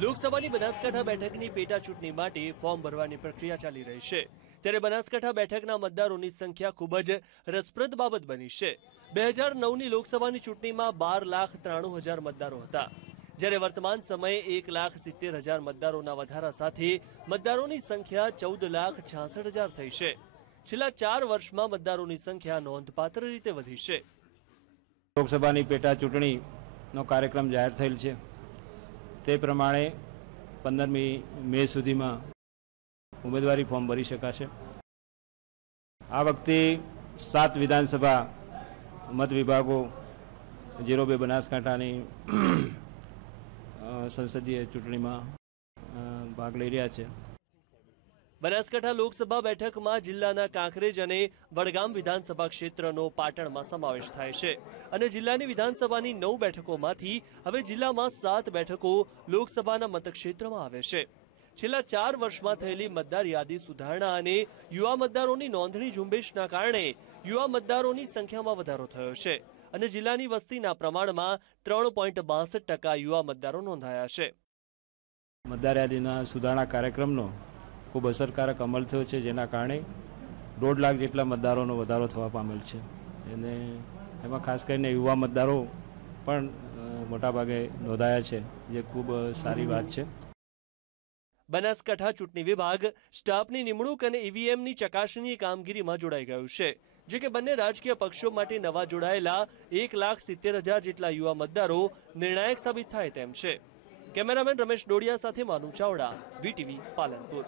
લોકસભાની બનાસકાંઠા બેઠકની પેટા ચૂંટણી માટે ફોર્મ ભરવાની પ્રક્રિયા ચાલી રહી છે. ત્યારે બનાસકાંઠા બેઠકના મતદારોની સંખ્યા ખૂબ જ રસપ્રદ બાબત બની છે. બે હજાર નવની લોકસભાની ચૂંટણીમાં બાર લાખ ત્રાણું હજાર મતદારો હતા. જ્યારે વર્તમાન સમયે એક લાખ સિત્તેર હજાર મતદારોના વધારા સાથે મતદારોની સંખ્યા ચૌદ લાખ છાસઠ હજાર થઈ છે. છેલ્લા ચાર વર્ષમાં મતદારોની સંખ્યા નોંધપાત્ર રીતે વધી છે. લોકસભાની પેટા ચૂંટણીનો કાર્યક્રમ જાહેર થયેલ છે. તે પ્રમાણે પંદરમી મે સુધીમાં ઉમેદવારી ફોર્મ ભરી શકાશે. આ વખતે સાત વિધાનસભા મત વિભાગો જીરો બે બનાસકાંઠાની સંસદીય ચૂંટણીમાં ભાગ લઈ રહ્યા છે. બનાસકાંઠા લોકસભા બેઠકમાં જિલ્લાના કાંકરેજ અને વડગામ વિધાનસભા ક્ષેત્રનો પાટણમાં સમાવેશ થાય છે અને જિલ્લાની વિધાનસભાની નવ બેઠકોમાંથી હવે જિલ્લામાં સાત બેઠકો લોકસભાના મતક્ષેત્રમાં આવે છે. છેલ્લા ચાર વર્ષમાં થયેલી મતદાર યાદી સુધારણા અને યુવા મતદારોની નોંધણી ઝુંબેશના કારણે યુવા મતદારોની સંખ્યામાં વધારો થયો છે અને જિલ્લાની વસ્તીના પ્રમાણમાં ત્રણ પોઈન્ટ બાસઠ ટકા યુવા મતદારો નોંધાયા છે. મતદાર યાદીના સુધારણા કાર્યક્રમનો ખૂબ અસરકારક અમલ થયો છે, જેના કારણે દોઢ લાખ જેટલા મતદારોનો વધારો થવા પામેલ છે. અને એમાં ખાસ કરીને યુવા મતદારો પણ મોટાભાગે નોંધાયા છે, જે ખૂબ સારી વાત છે. બનાસકાંઠા ચૂંટણી વિભાગ સ્ટાફની નિમણૂક અને ઈવીએમની ચકાસણી કામગીરીમાં જોડાઈ ગયું છે. જે કે બંને રાજકીય પક્ષો માટે નવા જોડાયેલા એક લાખ સિત્તેર હજાર જેટલા યુવા મતદારો નિર્ણાયક સાબિત થાય તેમ છે. કેમેરામેન રમેશ ડોડિયા સાથે માનુ ચાવડા, વીટીવી પાલનપુર.